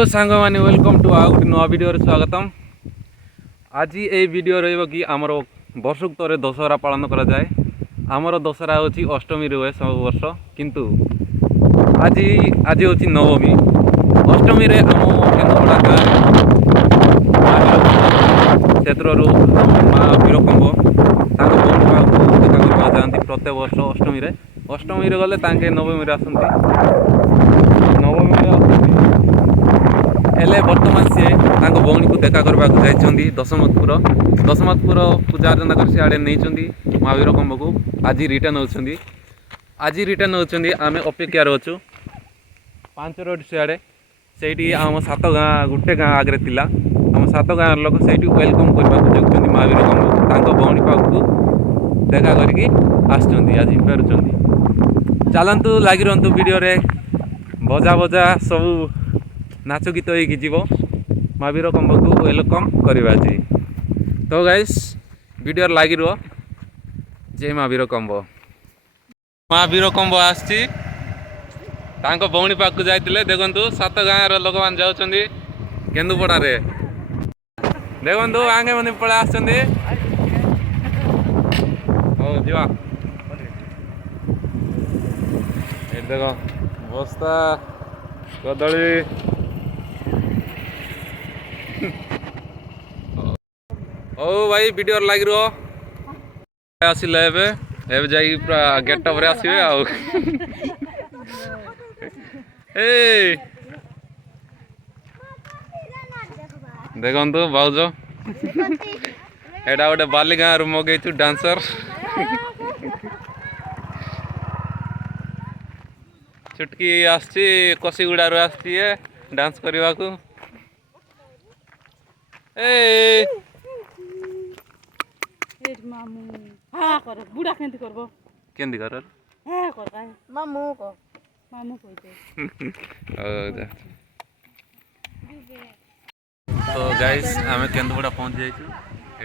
Hello सांग मैंने welcome to आउ गोटे नुआ भिडियो स्वागतम। आज ये वीडियो रही आमर वर्षक थरे दशहरा पालन करा जाए। आमर दशहरा होची अष्टमी हुए सब वर्ष, किंतु आज आज होची नवमी। अष्टमी रे आम केन्द्रापड़ा गाँव क्षेत्रु माँ वीरकंब जाती प्रत्येक वर्ष अष्टमी रे। अष्टमी रे गले नवमी आसती नवमी हेले बर्तमान सी भौणी को देखा करने जाइछन्ती दशमतपुर पूजा अर्चना कर सियाड़े नहीं माँ वीरकंब को आज रिटर्न होती आम अपेक्षार अच्छु 5 रोड सियाड़े से आम 7 गाँ गोटे गाँ आगे थिला आम 7 गाँ लोक से वेलकम करने जाऊँ माँ वीरकंब को भौणी पाखु देखा करके आज फेरुंट। चलतु लगी रुहतु वीडियो रे भजा भजा सब नाच गीत हो माँ वीरकंब को वेलकम करवा। तो गाइस वीडियो लगी रुह। जय माँ वीरकंब। माँ वीरकंब आसी भौणी पाक जाते देखु 7 गाँव लोक मैंने जाऊँगी केन्दुपड़ा रे देखु आगे मैंने पड़ा आस जा देख बस्ता कदली ओ भाई वीडियो लगी रुह आसिले एवं जा पूरा गेटअप रे आसवे आ देखु भाउज एटा गोटे बालीगाँ रु मगेचु डांसर चुटकी आसी कसीगुड़ारू आसी डांस करने को। बुढ़ा केंती करबो केंती कर हां कर का मामू कहते तो गाइस आमे केन्दुपड़ा पहुंच जाइछु।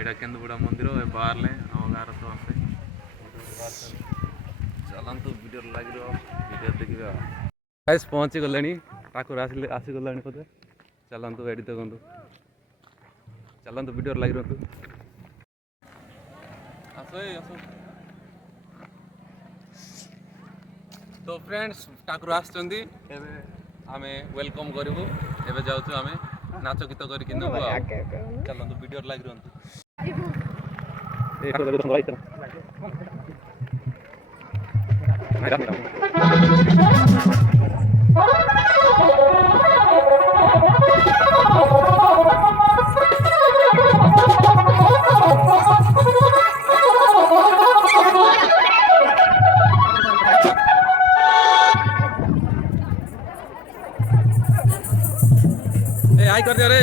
एटा केन्दुपड़ा मंदिर ए बाहर ले हम गार तो आसे चलंतु वीडियो लागी रो वीडियो देखिबा। गाइस पहुंची गलेनी ठाकुर आसी गलानी पते चलंतु एडी देखंतु चलंतु वीडियो लागी रहतु आसो आसो। तो फ्रेंड्स ठाकुर आछंती एबे आमे वेलकम करिवु एबे जाउछु आमे नाच गीत करके नबो चलंतु वीडियो लागी रहतु। आई कर दिया रे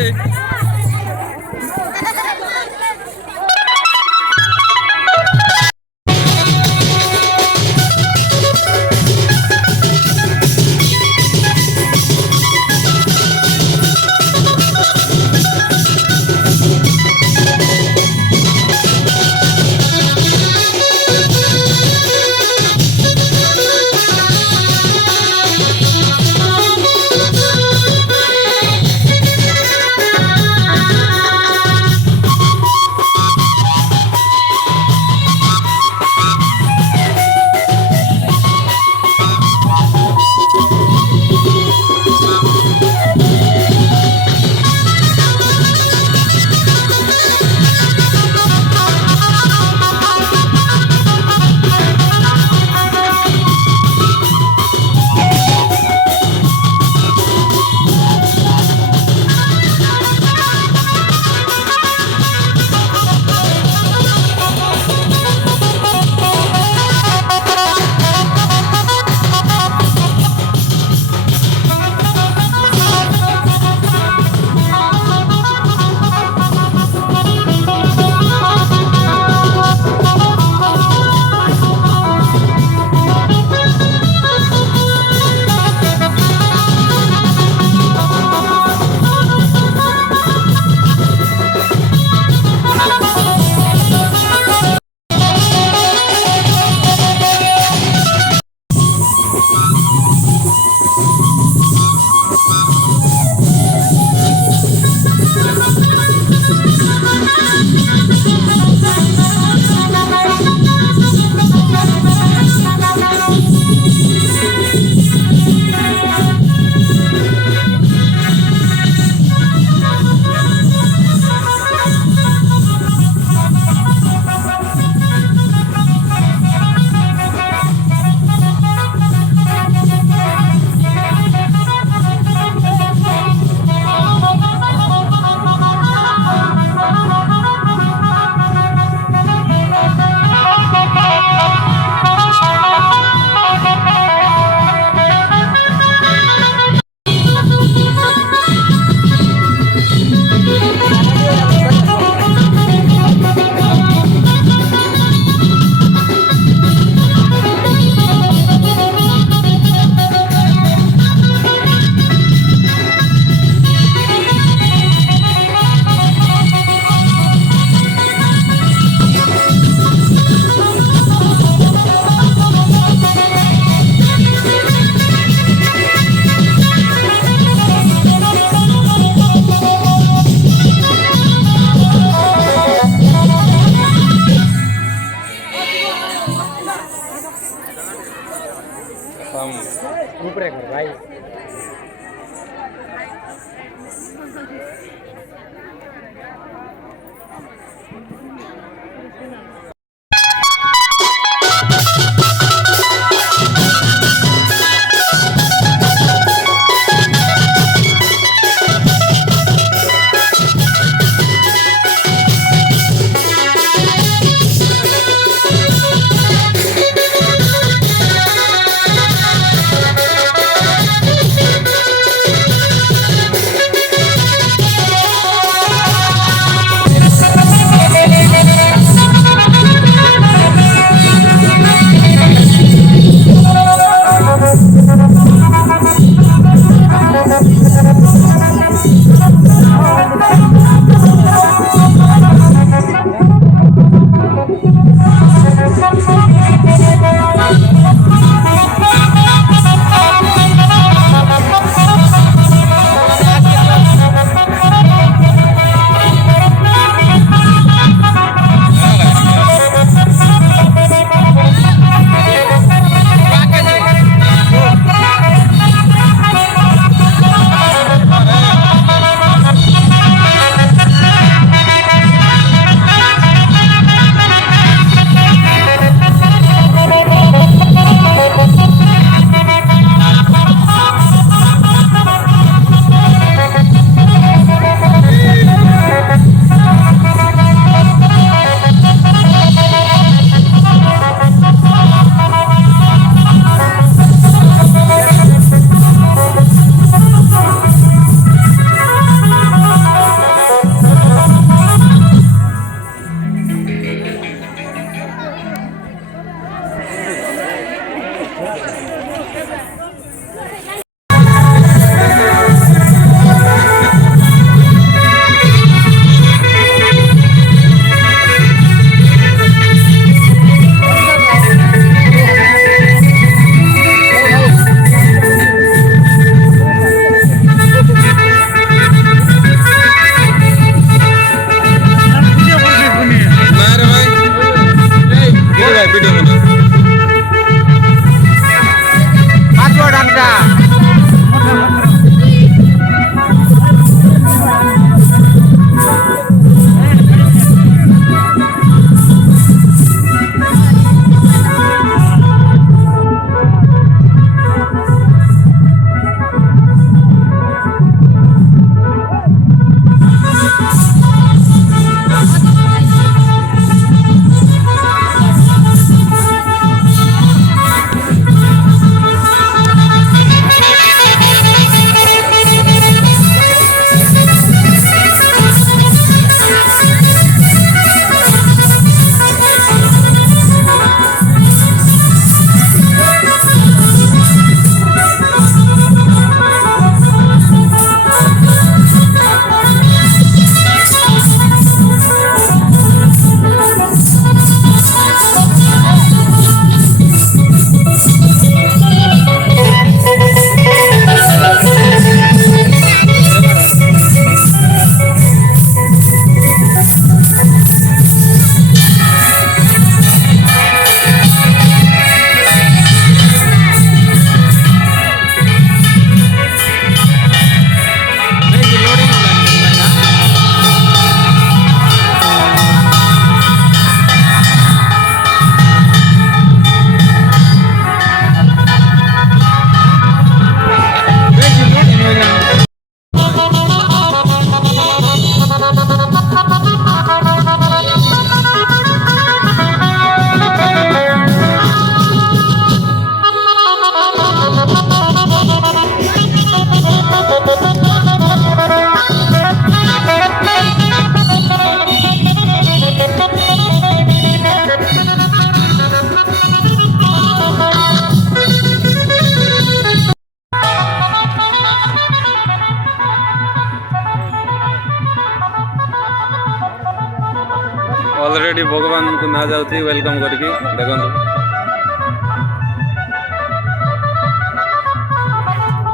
ऑलरेडी भगवान को ना जाऊँगी वेलकम करके देखो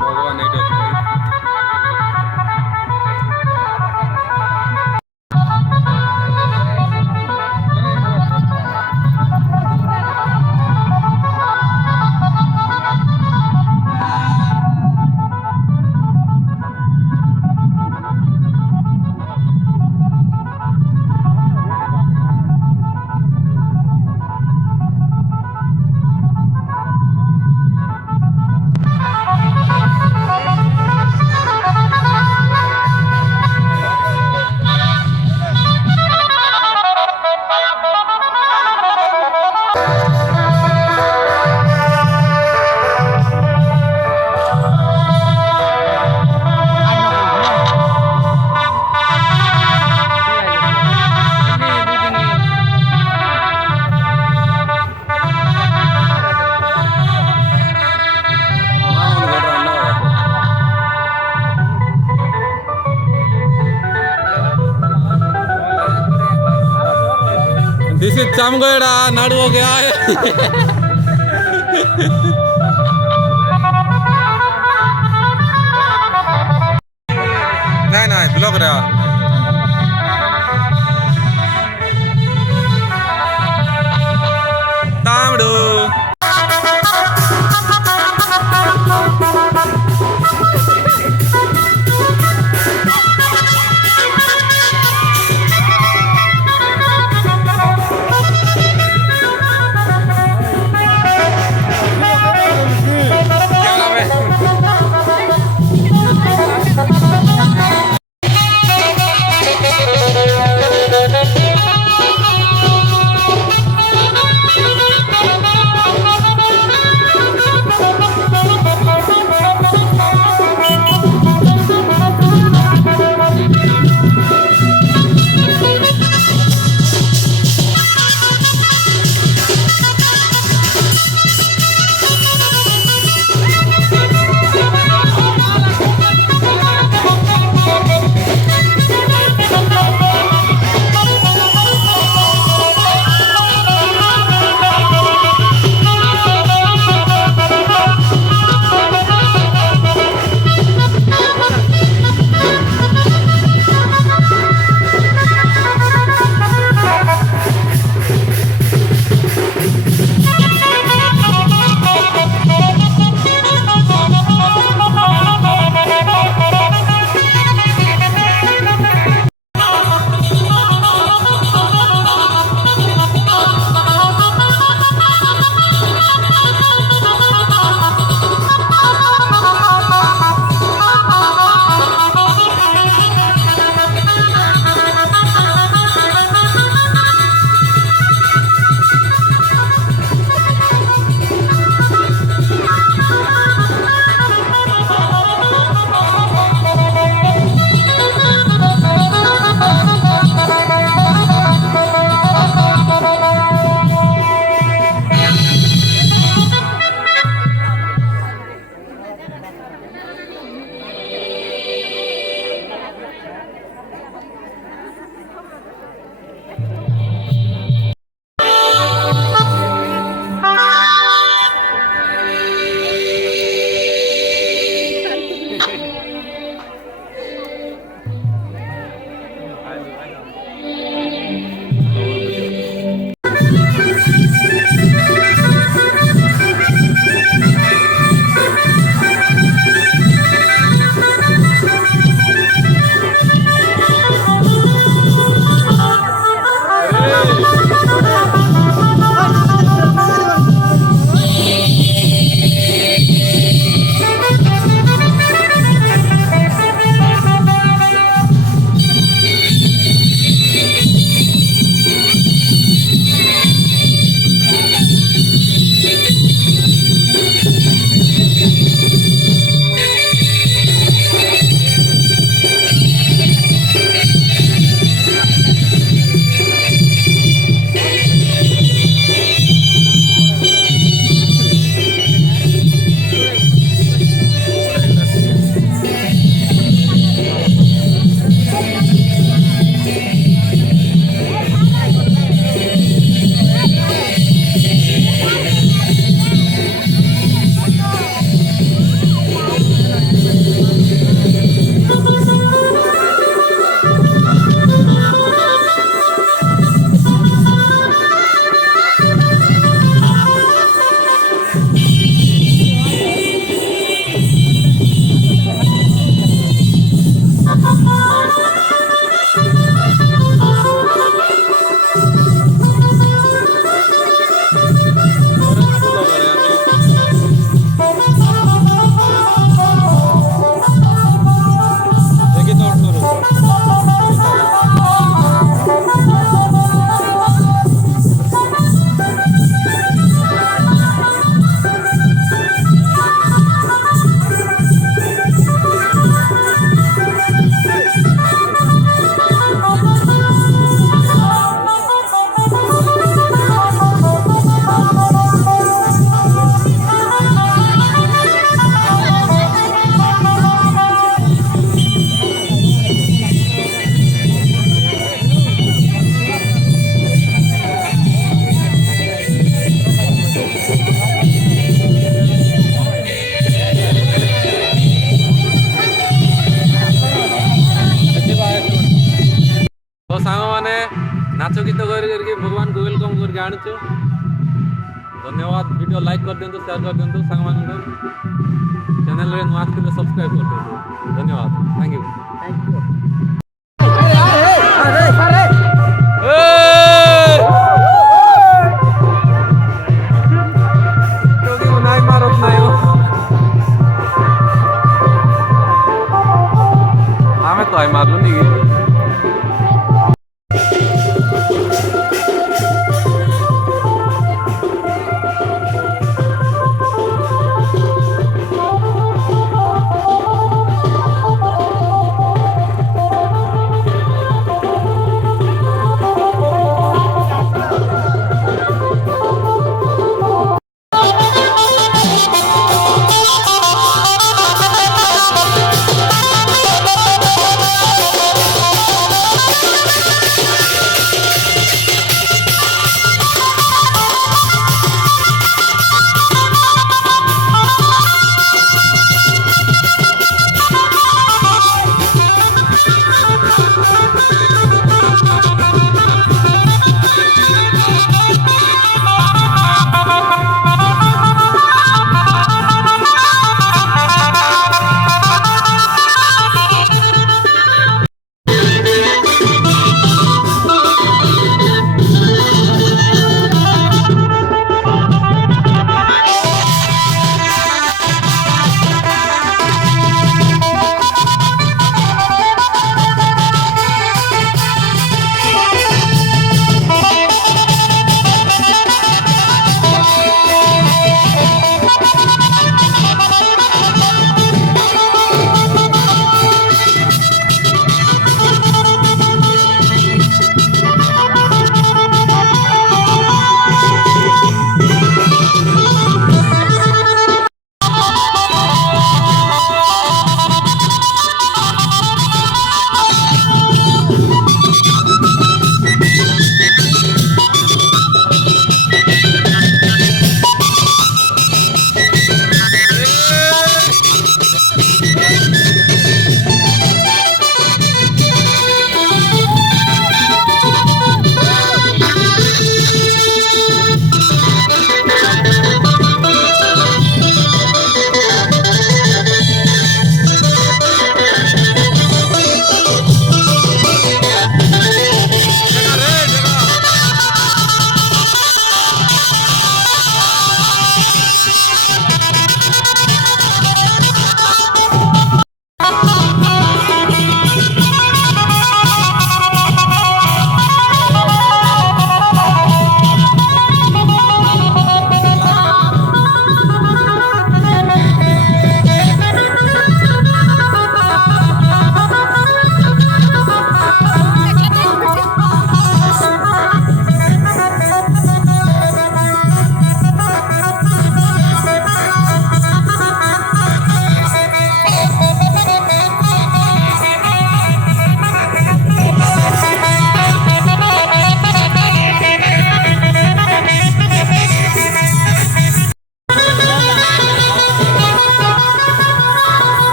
भगवान ये इसके चमगड़ा नाड़ू हो गया है नहीं नहीं ब्लॉक रहा तामड़ू क्या नाम है करके आणुछु धन्यवाद वीडियो लाइक कर दियंतु शेयर कर दियंतु संग मानकु चैनल रे नुआ आस्ते सब्सक्राइब कर दियंतु धन्यवाद थैंक यू आम्ही तो आहे मारलो नाही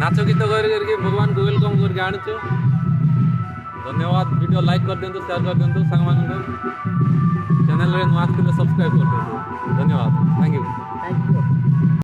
नाच गीत करके भगवान को वेलकम करके आणुछु धन्यवाद वीडियो लाइक कर दियंतु शेयर कर दियंतु संग मानकु चैनल रे नुआ आस्ते सब्सक्राइब कर दियंतु धन्यवाद थैंक यू